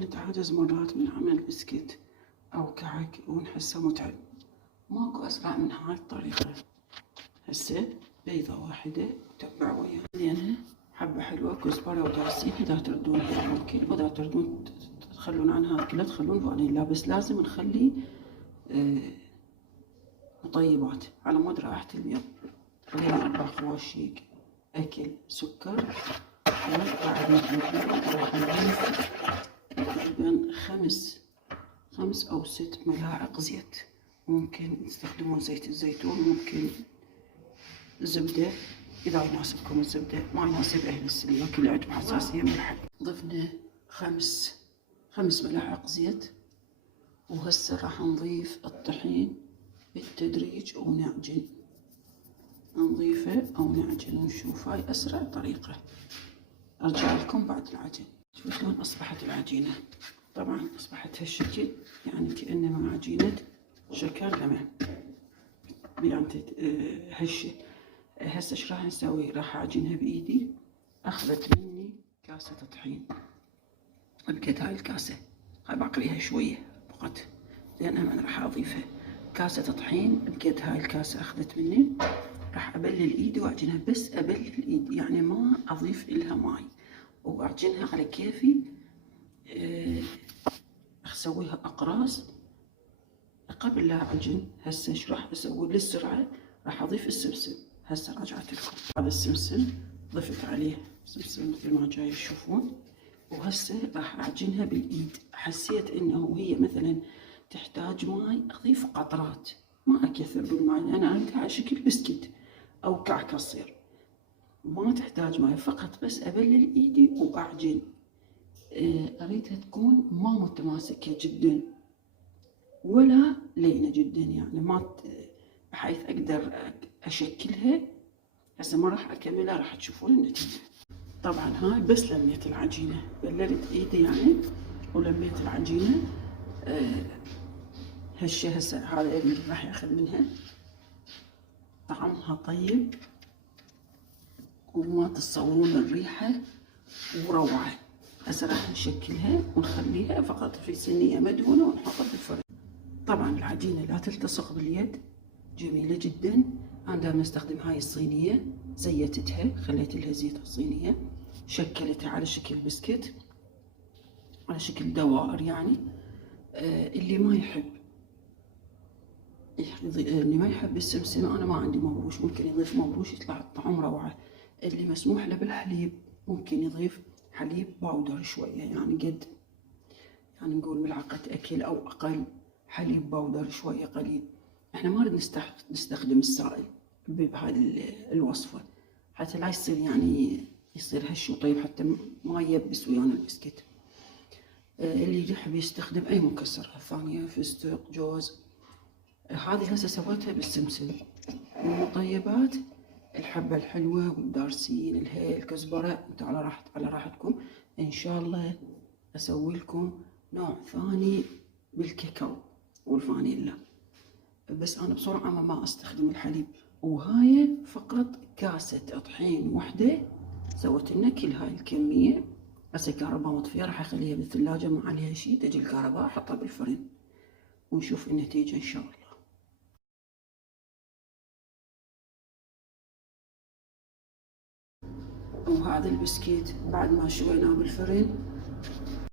نتعاجز مرات من عمل بسكت أو كعك ونحسه متعب، ماكو أسرع من هاي الطريقة. هسه بيضة واحدة وتبع وياها لأنها حبة حلوة كزبرة ودرسين، إذا تردون ممكن، وإذا تردون تخلون عنها كلها تخلون فانيلا، بس لازم نخلي مطيبات على مود رائحة البيض. خلينا 4 خواشيق أكل سكر، وبعد ما راح نضيف تقريبا 5 أو 6 ملاعق زيت. ممكن تستخدمون زيت الزيتون، ممكن زبدة إذا يناسبكم الزبدة، ما يناسب أهل السليوك اللي عندهم حساسية من الحليب. ضفنا 5 ملاعق زيت، وهسه راح نضيف الطحين بالتدريج ونعجن، نضيفه أو نعجن ونشوف. هاي أسرع طريقة. أرجع لكم بعد العجن. شوفوا شلون أصبحت العجينة. طبعا أصبحت هالشكل، يعني كأنما عجينة شكر لمن، يعني هشة. هسه ايش راح نسوي؟ راح أعجنها بإيدي. أخذت مني كاسة طحين، بقت هاي الكاسة، هاي باقيها شوية فقط، لأن أنا راح أضيفها. كاسة طحين بقت هاي الكاسة أخذت مني. راح أبلل إيدي وأعجنها، بس أبلل إيدي يعني ما أضيف إلها ماي، وأعجنها على كيفي. أسويها أقراص قبل لا أعجن. هسه إيش راح أسوي للسرعة؟ راح أضيف السمسم. هسه رجعت لكم. هذا السمسم ضفت عليه سمسم مثل ما جاي تشوفون، وهسه راح أعجنها بالإيد. حسيت إنه هي مثلا تحتاج ماي، أضيف قطرات، ما أكثر بالماء، أنا أريدها على شكل بسكت أو كعكة تصير، ما تحتاج ماي، فقط بس أبلل إيدي وأعجن. أريدها تكون ما متماسكة جدا ولا لينة جدا، يعني ما بحيث أقدر أشكلها. هسه ما راح أكملها، راح تشوفون النتيجة. طبعا هاي بس لميت العجينة، بللت إيدي يعني ولميت العجينة. هالشي هسه هذا اللي راح ياخذ منها. طعمها طيب وما تتصورون الريحة وروعة. هسه راح نشكلها ونخليها فقط في صينية مدهونة ونحطها بالفرن. طبعا العجينة لا تلتصق باليد، جميلة جدا. أنا دائما استخدم هاي الصينية، زيتتها، خليت لها زيت الصينية، شكلتها على شكل بسكت، على شكل دوائر يعني. اللي ما يحب السمسم، أنا ما عندي مبروش، ممكن يضيف مبروش يطلع الطعم روعة. اللي مسموح له بالحليب ممكن يضيف حليب باودر شوية، يعني قد يعني نقول ملعقة أكل أو أقل، حليب باودر شوية قليل. احنا ما نريد نستخدم السائل بهذه الوصفة، حتى لا يصير يعني يصير هش وطيب، حتى ما ييبس ويانا البسكت. اللي يحب يستخدم أي مكسرات ثانية، فستق، جوز. هذه هسه سويتها بالسمسم. والمطيبات الحبة الحلوة والدارسين، الهيل، الكزبرة، انتوا على راحتكم. ان شاء الله اسوي لكم نوع ثاني بالكاكاو والفانيلا، بس انا بسرعة ما استخدم الحليب. وهاي فقط كاسة طحين وحدة سويت لنا كل هاي الكمية. هسه الكهرباء مطفية، راح اخليها بالثلاجة، ما عليها شيء، تجي الكهرباء احطها بالفرن ونشوف النتيجة ان شاء الله. وهذا البسكيت بعد ما شويناه بالفرن